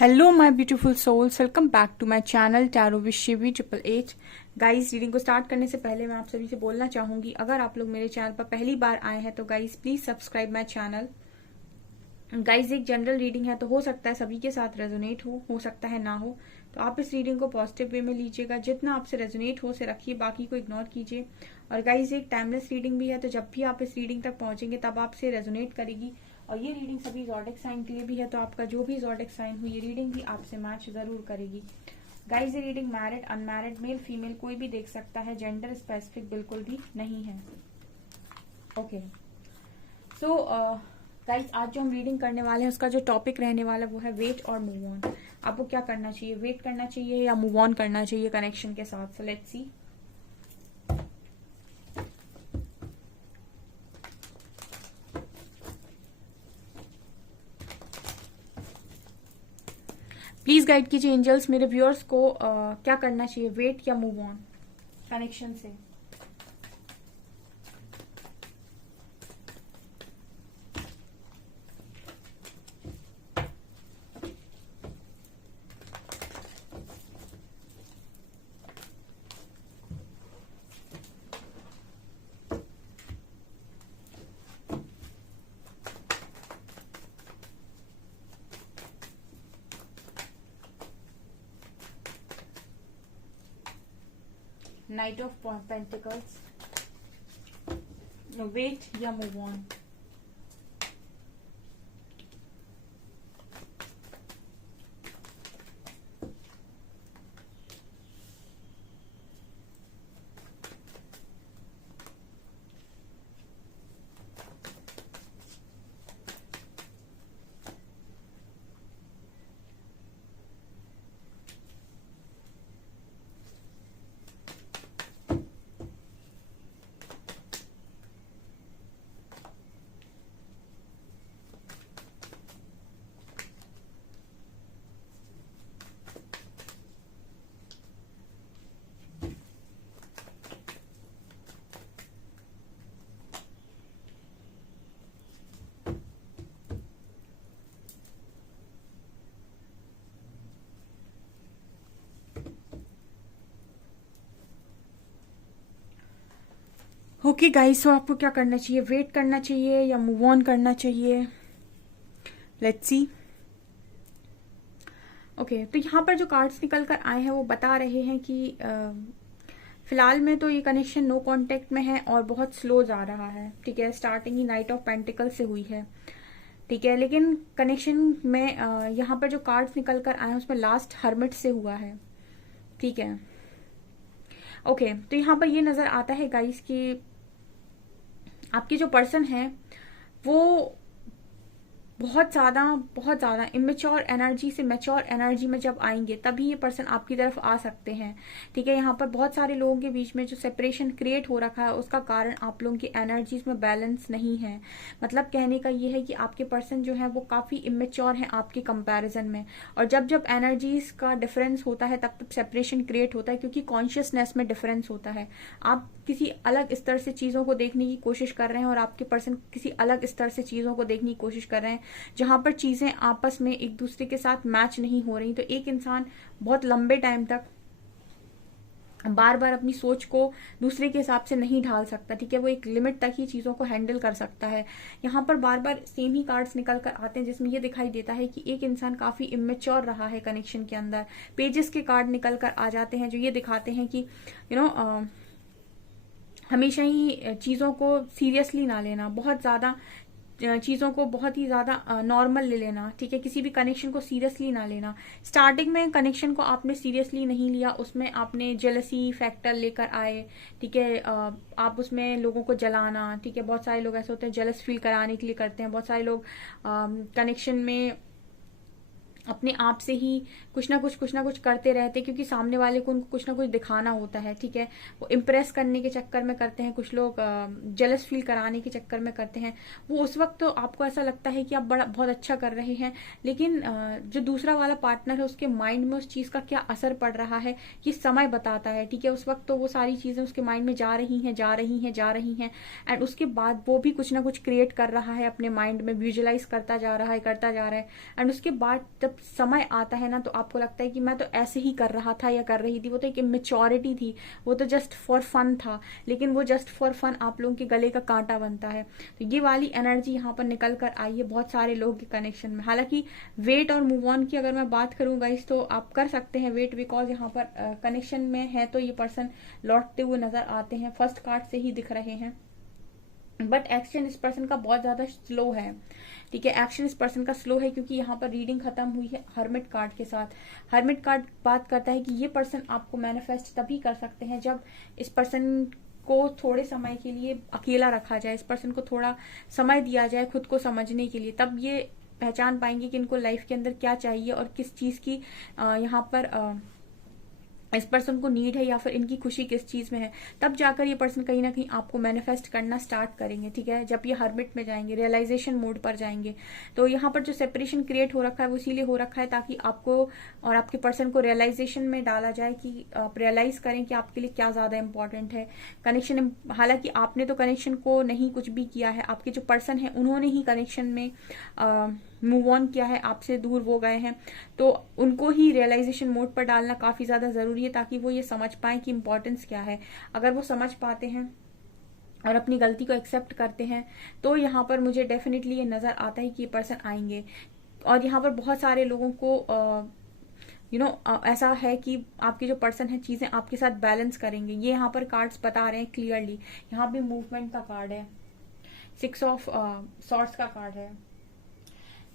Hello my beautiful souls, welcome back to my channel tarot with Shivi 888। Guys, reading को start करने से पहले मैं आप सभी से बोलना चाहूंगी, अगर आप लोग मेरे चैनल पर पहली बार आए हैं तो guys please subscribe my channel. Guys, एक जनरल रीडिंग है तो हो सकता है सभी के साथ रेजोनेट हो सकता है ना हो। तो आप इस रीडिंग को पॉजिटिव वे में लीजिएगा, जितना आपसे रेजोनेट हो से रखिए, बाकी को इग्नोर कीजिए। और गाइस, एक टाइमलेस रीडिंग भी है, तो जब भी आप इस रीडिंग तक पहुंचेंगे तब आपसे रेजोनेट करेगी। और ये रीडिंग सभी ज़ोडिक साइन के लिए भी है, तो आपका जो भी ज़ोडिक साइन हो ये रीडिंग भी आपसे मैच जरूर करेगी। गाइस, ये reading married unmarried male female कोई भी देख सकता है, जेंडर स्पेसिफिक बिल्कुल भी नहीं है। ओके, सो गाइस, आज जो हम रीडिंग करने वाले हैं उसका जो टॉपिक रहने वाला है वो है वेट और मूव ऑन। आपको क्या करना चाहिए, वेट करना चाहिए या मूव ऑन करना चाहिए कनेक्शन के साथ। So let's see. Please guide कीजिए एंजल्स मेरे व्यूअर्स को, क्या करना चाहिए, वेट या मूव ऑन कनेक्शन से। नाइट ऑफ पेंटिकल्स, वेट या मूव ऑन। ओके गाइस, सो आपको क्या करना चाहिए, वेट करना चाहिए या मूव ऑन करना चाहिए। Let's see. ओके, तो यहाँ पर जो कार्ड्स निकल कर आए हैं वो बता रहे हैं कि फिलहाल में तो ये कनेक्शन नो कांटेक्ट में है और बहुत स्लो जा रहा है। ठीक है, starting he night of pentacle से हुई है। ठीक है, लेकिन कनेक्शन में यहाँ पर जो कार्ड्स निकल कर आए हैं उसमें लास्ट हर्मिट से हुआ है। ठीक है, ओके, तो यहाँ पर ये नजर आता है गाइस कि आपके जो पर्सन है वो बहुत ज्यादा इमेच्योर एनर्जी से मैच्योर एनर्जी में जब आएंगे तभी ये पर्सन आपकी तरफ आ सकते हैं। ठीक है, यहाँ पर बहुत सारे लोगों के बीच में जो सेपरेशन क्रिएट हो रखा है उसका कारण आप लोगों की एनर्जीज में बैलेंस नहीं है। मतलब कहने का ये है कि आपके पर्सन जो है वो काफी इमेच्योर है आपके कंपैरिजन में। और जब जब एनर्जीज का डिफरेंस होता है तब तब सेपरेशन क्रिएट होता है, क्योंकि कॉन्शियसनेस में डिफरेंस होता है। आप किसी अलग स्तर से चीजों को देखने की कोशिश कर रहे हैं और आपके पर्सन किसी अलग स्तर से चीजों को देखने की कोशिश कर रहे हैं, जहां पर चीजें आपस में एक दूसरे के साथ मैच नहीं हो रही। तो एक इंसान बहुत लंबे टाइम तक बार बार अपनी सोच को दूसरे के हिसाब से नहीं ढाल सकता। ठीक है, वो एक लिमिट तक ही चीजों को हैंडल कर सकता है। यहाँ पर बार बार सेम ही कार्ड्स निकल कर आते हैं जिसमें ये दिखाई देता है कि एक इंसान काफी इमेच्योर रहा है कनेक्शन के अंदर। पेजेस के कार्ड निकल कर आ जाते हैं जो ये दिखाते हैं कि हमेशा ही चीजों को सीरियसली ना लेना, बहुत ज्यादा चीजों को बहुत ही ज्यादा नॉर्मल ले लेना। ठीक है, किसी भी कनेक्शन को सीरियसली ना लेना। स्टार्टिंग में कनेक्शन को आपने सीरियसली नहीं लिया, उसमें आपने जेलसी फैक्टर लेकर आए। ठीक है, आप उसमें लोगों को जलाना। ठीक है, बहुत सारे लोग ऐसे होते हैं जेलस फील कराने के लिए करते हैं। बहुत सारे लोग कनेक्शन में अपने आप से ही कुछ ना कुछ करते रहते, क्योंकि सामने वाले को उनको कुछ ना कुछ दिखाना होता है। ठीक है, वो इम्प्रेस करने के चक्कर में करते हैं, कुछ लोग जेलस फील कराने के चक्कर में करते हैं। वो उस वक्त तो आपको ऐसा लगता है कि आप बहुत अच्छा कर रहे हैं, लेकिन जो दूसरा वाला पार्टनर है उसके माइंड में उस चीज का क्या असर पड़ रहा है ये समय बताता है। ठीक है, उस वक्त तो वो सारी चीजें उसके माइंड में जा रही हैं एंड उसके बाद वो भी कुछ ना कुछ क्रिएट कर रहा है अपने माइंड में, विजुअलाइज करता जा रहा है एंड उसके बाद जब जब समय आता है ना तो आपको लगता है कि मैं तो ऐसे ही कर रहा था या कर रही थी, वो तो एक इमेच्योरिटी थी, वो तो जस्ट फॉर फन था, लेकिन वो जस्ट फॉर फन आप लोगों के गले का कांटा बनता है। तो ये वाली एनर्जी यहाँ पर निकल कर आई है बहुत सारे लोगों के कनेक्शन में। हालांकि वेट और मूव ऑन की अगर मैं बात करूँ गाइस तो आप कर सकते हैं वेट, बिकॉज यहाँ पर कनेक्शन में है तो ये पर्सन लौटते हुए नजर आते हैं, फर्स्ट कार्ड से ही दिख रहे हैं। बट एक्शन इस पर्सन का बहुत ज्यादा स्लो है, ठीक है, एक्शन इस पर्सन का स्लो है, क्योंकि यहाँ पर रीडिंग खत्म हुई है हर्मिट कार्ड के साथ। हर्मिट कार्ड बात करता है कि ये पर्सन आपको मैनिफेस्ट तभी कर सकते हैं जब इस पर्सन को थोड़े समय के लिए अकेला रखा जाए, इस पर्सन को थोड़ा समय दिया जाए खुद को समझने के लिए, तब ये पहचान पाएंगे कि इनको लाइफ के अंदर क्या चाहिए और किस चीज की यहाँ पर इस पर्सन को नीड है या फिर इनकी खुशी किस चीज में है। तब जाकर ये पर्सन कहीं ना कहीं आपको मैनिफेस्ट करना स्टार्ट करेंगे, ठीक है, जब ये हर्मिट में जाएंगे, रियलाइजेशन मोड पर जाएंगे। तो यहाँ पर जो सेपरेशन क्रिएट हो रखा है वो इसीलिए हो रखा है ताकि आपको और आपके पर्सन को रियलाइजेशन में डाला जाए कि आप रियलाइज करें कि आपके लिए क्या ज्यादा इंपॉर्टेंट है कनेक्शन। हालांकि आपने तो कनेक्शन को नहीं कुछ भी किया है, आपके जो पर्सन है उन्होंने ही कनेक्शन में मूव ऑन किया है, आपसे दूर वो गए हैं, तो उनको ही रियलाइजेशन मोड पर डालना काफी ज्यादा जरूरी है ताकि वो ये समझ पाए कि इंपॉर्टेंस क्या है। अगर वो समझ पाते हैं और अपनी गलती को एक्सेप्ट करते हैं तो यहाँ पर मुझे डेफिनेटली ये नजर आता है कि ये पर्सन आएंगे। और यहाँ पर बहुत सारे लोगों को ऐसा है कि आपके जो पर्सन है चीजें आपके साथ बैलेंस करेंगे, ये यहाँ पर कार्ड्स बता रहे हैं क्लियरली। यहाँ भी मूवमेंट का कार्ड है, 6 ऑफ सॉर्ड्स का कार्ड है,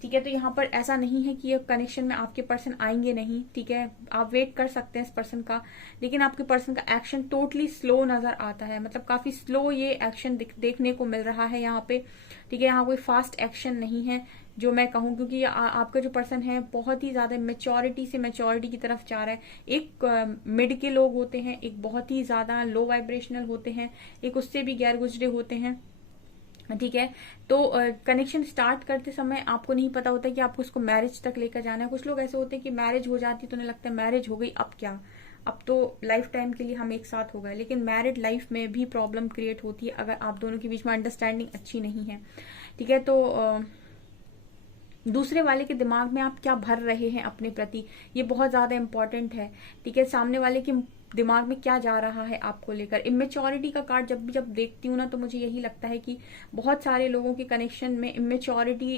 ठीक है। तो यहाँ पर ऐसा नहीं है कि ये कनेक्शन में आपके पर्सन आएंगे नहीं, ठीक है, आप वेट कर सकते हैं इस पर्सन का, लेकिन आपके पर्सन का एक्शन टोटली स्लो नजर आता है, मतलब काफी स्लो ये एक्शन देखने को मिल रहा है यहाँ पे, ठीक है। यहाँ कोई फास्ट एक्शन नहीं है जो मैं कहूँ, क्योंकि आपका जो पर्सन है बहुत ही ज्यादा मेच्योरिटी से मेच्योरिटी की तरफ जा रहा है। एक मिड के लोग होते हैं, एक बहुत ही ज्यादा लो वाइब्रेशनल होते हैं, एक उससे भी गैर गुजरे होते हैं, ठीक है। तो कनेक्शन स्टार्ट करते समय आपको नहीं पता होता कि आपको उसको मैरिज तक लेकर जाना है। कुछ लोग ऐसे होते हैं कि मैरिज हो जाती तो उन्हें लगता है मैरिज हो गई अब क्या, अब तो लाइफ टाइम के लिए हम एक साथ हो गए, लेकिन मैरिड लाइफ में भी प्रॉब्लम क्रिएट होती है अगर आप दोनों के बीच में अंडरस्टैंडिंग अच्छी नहीं है, ठीक है। तो दूसरे वाले के दिमाग में आप क्या भर रहे हैं अपने प्रति, ये बहुत ज्यादा इंपॉर्टेंट है, ठीक है। सामने वाले के दिमाग में क्या जा रहा है आपको लेकर। इमेच्योरिटी का कार्ड जब देखती हूँ ना तो मुझे यही लगता है कि बहुत सारे लोगों के कनेक्शन में इमेच्योरिटी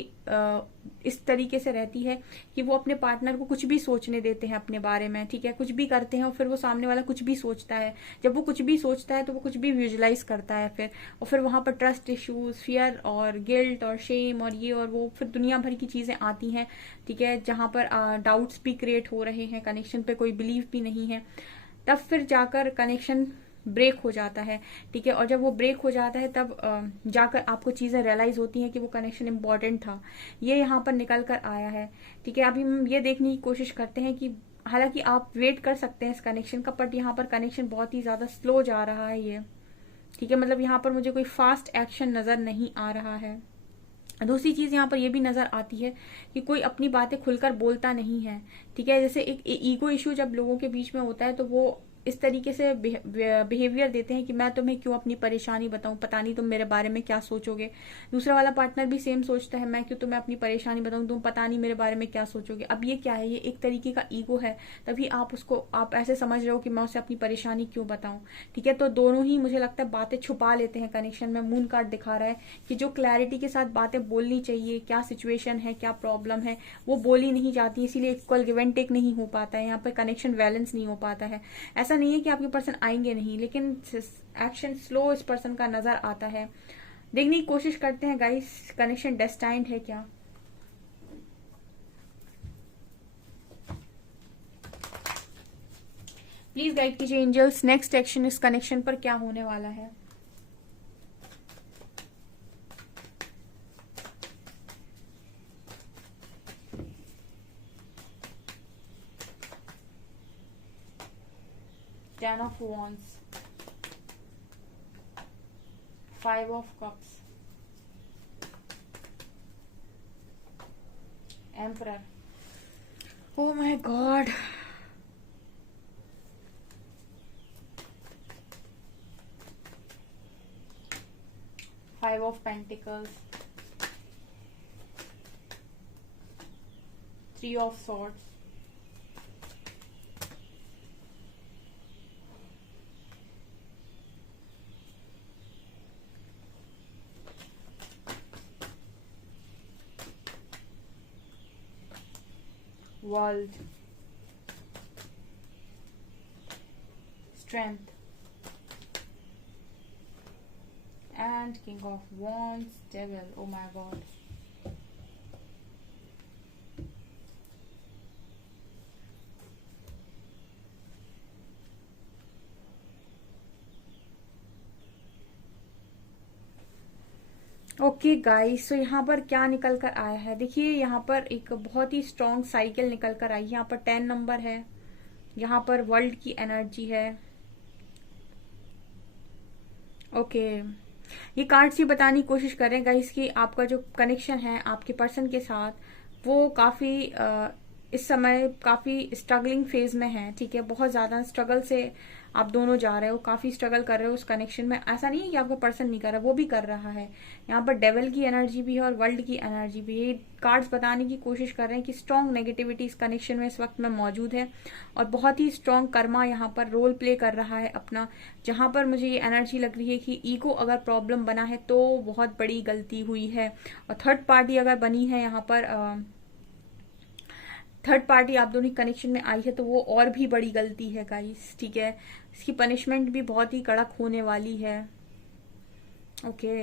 इस तरीके से रहती है कि वो अपने पार्टनर को कुछ भी सोचने देते हैं अपने बारे में, ठीक है, कुछ भी करते हैं और फिर वो सामने वाला कुछ भी सोचता है। जब वो कुछ भी सोचता है तो वो कुछ भी विजुलाइज करता है फिर, और फिर वहां पर ट्रस्ट इश्यूज, फियर और गिल्ट और शेम और ये और वो, फिर दुनिया भर की चीजें आती हैं, ठीक है, जहां पर डाउट्स भी क्रिएट हो रहे हैं, कनेक्शन पे कोई बिलीव भी नहीं है। तब फिर जाकर कनेक्शन ब्रेक हो जाता है, ठीक है। और जब वो ब्रेक हो जाता है तब जाकर आपको चीजें रियलाइज होती हैं कि वो कनेक्शन इंपॉर्टेंट था, ये यहाँ पर निकल कर आया है, ठीक है। अभी हम ये देखने की कोशिश करते हैं कि हालांकि आप वेट कर सकते हैं इस कनेक्शन का, बट यहाँ पर कनेक्शन बहुत ही ज्यादा स्लो जा रहा है ये, ठीक है। मतलब यहाँ पर मुझे कोई फास्ट एक्शन नजर नहीं आ रहा है। दूसरी चीज यहाँ पर यह भी नजर आती है कि कोई अपनी बातें खुलकर बोलता नहीं है, ठीक है। जैसे एक ईगो इश्यू जब लोगों के बीच में होता है तो वो इस तरीके से बिहेवियर देते हैं कि मैं तुम्हें क्यों अपनी परेशानी बताऊं, पता नहीं तुम मेरे बारे में क्या सोचोगे। दूसरा वाला पार्टनर भी सेम सोचता है, मैं क्यों तुम्हें अपनी परेशानी बताऊं, तुम पता नहीं मेरे बारे में क्या सोचोगे। अब ये क्या है, ये एक तरीके का ईगो है, तभी आप ऐसे समझ रहे हो कि मैं उसे अपनी परेशानी क्यों बताऊं, ठीक है। तो दोनों ही मुझे लगता है बातें छुपा लेते हैं कनेक्शन में। मून कार्ड दिखा रहा है कि जो क्लैरिटी के साथ बातें बोलनी चाहिए, क्या सिचुएशन है, क्या प्रॉब्लम है, वो बोली नहीं जाती, इसीलिए इक्वल गिव एंड टेक नहीं हो पाता है, यहाँ पर कनेक्शन बैलेंस नहीं हो पाता है। ऐसा नहीं है कि आपके पर्सन आएंगे नहीं, लेकिन एक्शन स्लो इस पर्सन का नजर आता है। देखने की कोशिश करते हैं गाइस कनेक्शन डेस्टाइन्ड है क्या। प्लीज गाइड कीजिए एंजल्स, नेक्स्ट एक्शन इस कनेक्शन पर क्या होने वाला है। Ten of Wands, 5 of Cups, Emperor. Oh my God. Five of Pentacles, 3 of swords, world, strength, and king of wands, devil. Oh my god. Okay guys, तो यहाँ पर क्या निकल कर आया है, देखिए यहाँ पर एक बहुत ही स्ट्रॉन्ग साइकिल निकल कर आई है। यहाँ पर 10 नंबर है, यहाँ पर वर्ल्ड की एनर्जी है। ओके, ये कार्ड्स ये बताने की कोशिश करें गाइस कि आपका जो कनेक्शन है आपके पर्सन के साथ, वो काफी इस समय काफी स्ट्रगलिंग फेज में है। ठीक है, बहुत ज्यादा स्ट्रगल से आप दोनों जा रहे हो, काफी स्ट्रगल कर रहे हो उस कनेक्शन में। ऐसा नहीं है कि आपका पर्सन नहीं कर रहा, वो भी कर रहा है। यहाँ पर डेविल की एनर्जी भी है और वर्ल्ड की एनर्जी भी है। ये कार्ड्स बताने की कोशिश कर रहे हैं कि स्ट्रॉन्ग नेगेटिविटी इस कनेक्शन में इस वक्त में मौजूद है और बहुत ही स्ट्रॉन्ग कर्मा यहाँ पर रोल प्ले कर रहा है अपना। जहां पर मुझे ये एनर्जी लग रही है कि ईगो अगर प्रॉब्लम बना है तो बहुत बड़ी गलती हुई है, और थर्ड पार्टी अगर बनी है यहाँ पर थर्ड पार्टी आप दोनों कनेक्शन में आई है तो वो और भी बड़ी गलती है गाइस। ठीक है, इसकी पनिशमेंट भी बहुत ही कड़क होने वाली है। Okay,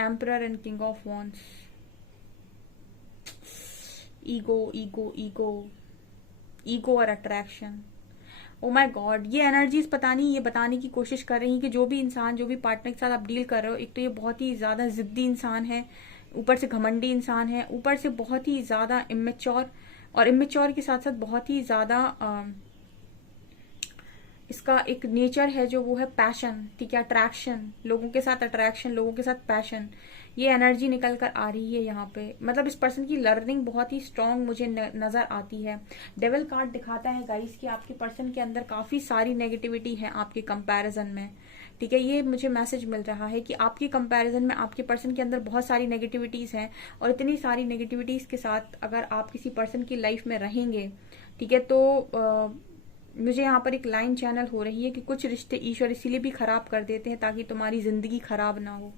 emperor and king of wands, ego ego ego ego और अट्रैक्शन। ओ माय गॉड, ये एनर्जीज पता नहीं ये बताने की कोशिश कर रही है कि जो भी इंसान, जो भी पार्टनर के साथ आप डील कर रहे हो, एक तो ये बहुत ही ज्यादा जिद्दी इंसान है, ऊपर से घमंडी इंसान है, ऊपर से बहुत ही ज्यादा इमेच्योर, और इमेच्योर के साथ साथ बहुत ही ज्यादा इसका एक नेचर है जो वो है पैशन। ठीक है, अट्रैक्शन, लोगों के साथ अट्रैक्शन, लोगों के साथ पैशन, ये एनर्जी निकल कर आ रही है यहाँ पे। मतलब इस पर्सन की लर्निंग बहुत ही स्ट्रांग मुझे नजर आती है। डेविल कार्ड दिखाता है गाइस कि आपके पर्सन के अंदर काफी सारी नेगेटिविटी है आपके कंपैरिजन में। ठीक है, ये मुझे मैसेज मिल रहा है कि आपके कंपैरिजन में आपके पर्सन के अंदर बहुत सारी नेगेटिविटीज हैं, और इतनी सारी नेगेटिविटीज के साथ अगर आप किसी पर्सन की लाइफ में रहेंगे, ठीक है, तो मुझे यहाँ पर एक लाइन चैनल हो रही है कि कुछ रिश्ते ईश्वर इसीलिए भी खराब कर देते हैं ताकि तुम्हारी जिंदगी खराब ना हो।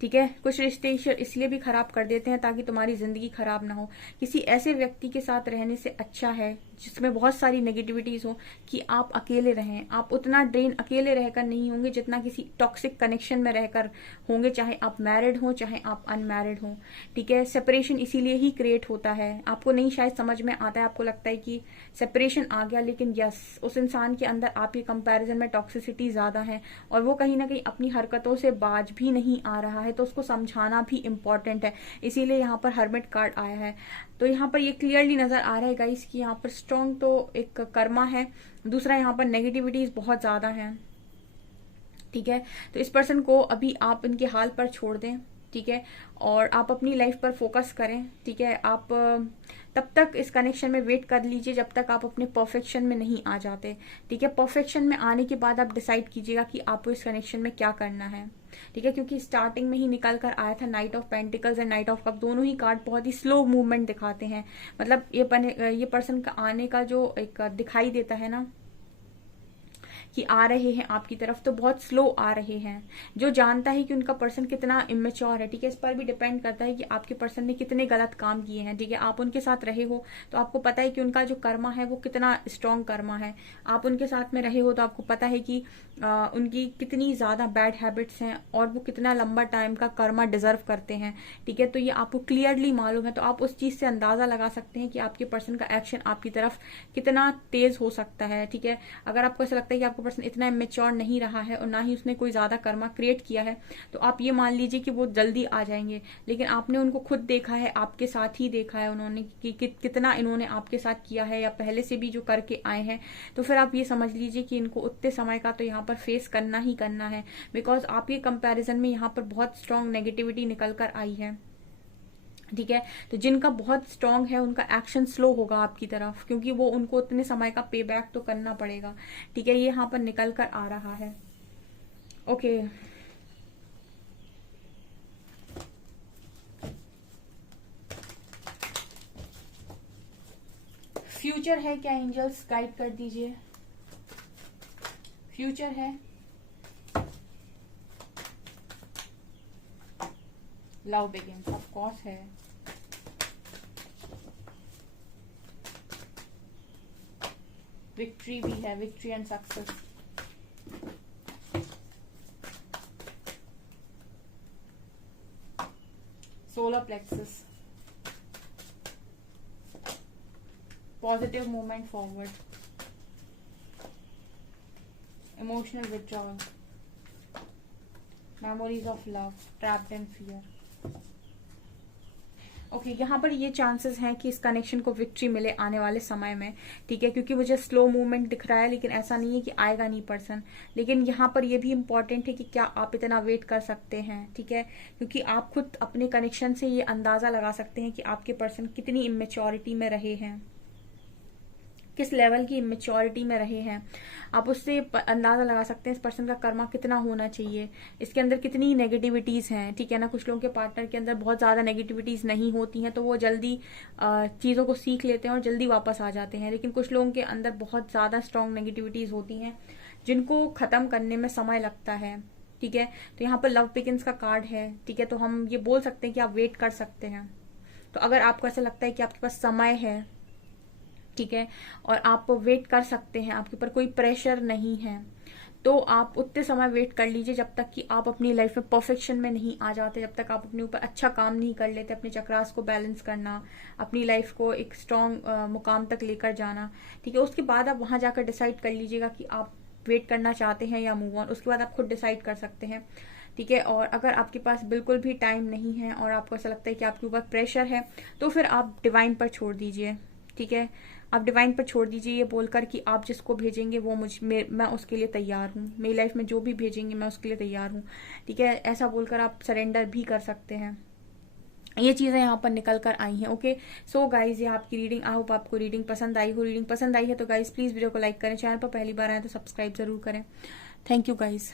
ठीक है, कुछ रिश्ते ईश्वर इसलिए भी खराब कर देते हैं ताकि तुम्हारी जिंदगी खराब ना हो। किसी ऐसे व्यक्ति के साथ रहने से अच्छा है जिसमें बहुत सारी नेगेटिविटीज हो कि आप अकेले रहें। आप उतना ड्रेन अकेले रहकर नहीं होंगे जितना किसी टॉक्सिक कनेक्शन में रहकर होंगे, चाहे आप मैरिड हो चाहे आप अनमैरिड हो। ठीक है, सेपरेशन इसीलिए ही क्रिएट होता है। आपको नहीं शायद समझ में आता है, आपको लगता है कि सेपरेशन आ गया, लेकिन यस, उस इंसान के अंदर आपके कंपैरिजन में टॉक्सिसिटी ज्यादा है और वो कहीं ना कहीं अपनी हरकतों से बाज भी नहीं आ रहा है, तो उसको समझाना भी इम्पोर्टेंट है। इसीलिए यहाँ पर हर्मिट कार्ड आया है। तो यहाँ पर ये क्लियरली नजर आ रहा है गाइस कि यहाँ पर स्ट्रॉन्ग तो एक कर्मा है, दूसरा यहाँ पर नेगेटिविटीज बहुत ज्यादा है। ठीक है, तो इस पर्सन को अभी आप इनके हाल पर छोड़ दें। ठीक है, और आप अपनी लाइफ पर फोकस करें। ठीक है, आप तब तक इस कनेक्शन में वेट कर लीजिए जब तक आप अपने परफेक्शन में नहीं आ जाते। ठीक है, परफेक्शन में आने के बाद आप डिसाइड कीजिएगा कि आपको इस कनेक्शन में क्या करना है। ठीक है, क्योंकि स्टार्टिंग में ही निकल कर आया था night of pentacles and night of cup, दोनों ही कार्ड बहुत ही स्लो मूवमेंट दिखाते हैं। मतलब ये पर्सन का आने का जो एक दिखाई देता है ना कि आ रहे हैं आपकी तरफ, तो बहुत स्लो आ रहे हैं। जो जानता है कि उनका पर्सन कितना इमेच्योर है, ठीक है, इस पर भी डिपेंड करता है कि आपके पर्सन ने कितने गलत काम किए हैं। ठीक है, आप उनके साथ रहे हो तो आपको पता है कि उनका जो कर्मा है वो कितना स्ट्रॉन्ग कर्मा है। आप उनके साथ में रहे हो तो आपको पता है कि उनकी कितनी ज्यादा बैड हैबिट्स हैं और वो कितना लंबा टाइम का कर्मा डिजर्व करते हैं। ठीक है, तो ये आपको क्लियरली मालूम है, तो आप उस चीज से अंदाजा लगा सकते हैं कि आपके पर्सन का एक्शन आपकी तरफ कितना तेज हो सकता है। ठीक है, अगर आपको ऐसा लगता है कि आपका पर्सन इतना इमेच्योर नहीं रहा है और ना ही उसने कोई ज्यादा कर्मा क्रिएट किया है, तो आप ये मान लीजिए कि वो जल्दी आ जाएंगे। लेकिन आपने उनको खुद देखा है, आपके साथ ही देखा है उन्होंने कि कितना इन्होंने आपके साथ किया है या पहले से भी जो करके आए हैं, तो फिर आप ये समझ लीजिए कि इनको उतने समय का तो यहाँ पर फेस करना ही करना है। बिकॉज आपके कंपैरिजन में यहाँ पर बहुत स्ट्रॉन्ग नेगेटिविटी निकल कर आई है। ठीक है, तो जिनका बहुत स्ट्रांग है उनका एक्शन स्लो होगा आपकी तरफ, क्योंकि वो उनको उतने समय का पे बैक तो करना पड़ेगा। ठीक है, ये यहाँ पर निकल कर आ रहा है। ओके, फ्यूचर है क्या एंजल्स, गाइड कर दीजिए। फ्यूचर है, लव बिगिंस ऑफ कोर्स है, विक्ट्री भी है, victory and success, solar plexus, positive movement forward, emotional withdrawal, memories of love, trapped in fear. Okay, यहाँ पर ये चांसेस हैं कि इस कनेक्शन को विक्ट्री मिले आने वाले समय में, ठीक है, क्योंकि मुझे स्लो मूवमेंट दिख रहा है, लेकिन ऐसा नहीं है कि आएगा नहीं पर्सन। लेकिन यहाँ पर ये भी इम्पोर्टेंट है कि क्या आप इतना वेट कर सकते हैं, ठीक है, क्योंकि आप खुद अपने कनेक्शन से ये अंदाजा लगा सकते हैं कि आपके पर्सन कितनी इमेच्योरिटी में रहे हैं, किस लेवल की इमेच्योरिटी में रहे हैं। आप उससे अंदाजा लगा सकते हैं इस पर्सन का कर्मा कितना होना चाहिए, इसके अंदर कितनी नेगेटिविटीज हैं, ठीक है ना। कुछ लोगों के पार्टनर के अंदर बहुत ज्यादा नेगेटिविटीज नहीं होती हैं, तो वो जल्दी चीजों को सीख लेते हैं और जल्दी वापस आ जाते हैं। लेकिन कुछ लोगों के अंदर बहुत ज्यादा स्ट्रॉन्ग नेगेटिविटीज होती हैं जिनको खत्म करने में समय लगता है, ठीक है। तो यहाँ पर लव बिगिंस का कार्ड है, ठीक है, तो हम ये बोल सकते हैं कि आप वेट कर सकते हैं। तो अगर आपको ऐसा लगता है कि आपके पास समय है, ठीक है, और आप वेट कर सकते हैं, आपके ऊपर कोई प्रेशर नहीं है, तो आप उतने समय वेट कर लीजिए जब तक कि आप अपनी लाइफ में परफेक्शन में नहीं आ जाते, जब तक आप अपने ऊपर अच्छा काम नहीं कर लेते, अपने चक्रास को बैलेंस करना, अपनी लाइफ को एक स्ट्रॉन्ग मुकाम तक लेकर जाना, ठीक है। उसके बाद आप वहां जाकर डिसाइड कर लीजिएगा कि आप वेट करना चाहते हैं या मूव ऑन, उसके बाद आप खुद डिसाइड कर सकते हैं, ठीक है। और अगर आपके पास बिल्कुल भी टाइम नहीं है और आपको ऐसा लगता है कि आपके ऊपर प्रेशर है, तो फिर आप डिवाइन पर छोड़ दीजिए, ठीक है। आप डिवाइन पर छोड़ दीजिए ये बोलकर कि आप जिसको भेजेंगे वो मैं उसके लिए तैयार हूँ, मेरी लाइफ में जो भी भेजेंगे मैं उसके लिए तैयार हूँ, ठीक है। ऐसा बोलकर आप सरेंडर भी कर सकते हैं। ये चीजें यहाँ पर निकल कर आई हैं। ओके, सो गाइज ये आपकी रीडिंग, आई होप आपको रीडिंग पसंद आई हो। रीडिंग पसंद आई है तो गाइज प्लीज वीडियो को लाइक करें, चैनल पर पहली बार आए तो सब्सक्राइब जरूर करें। Thank you guys.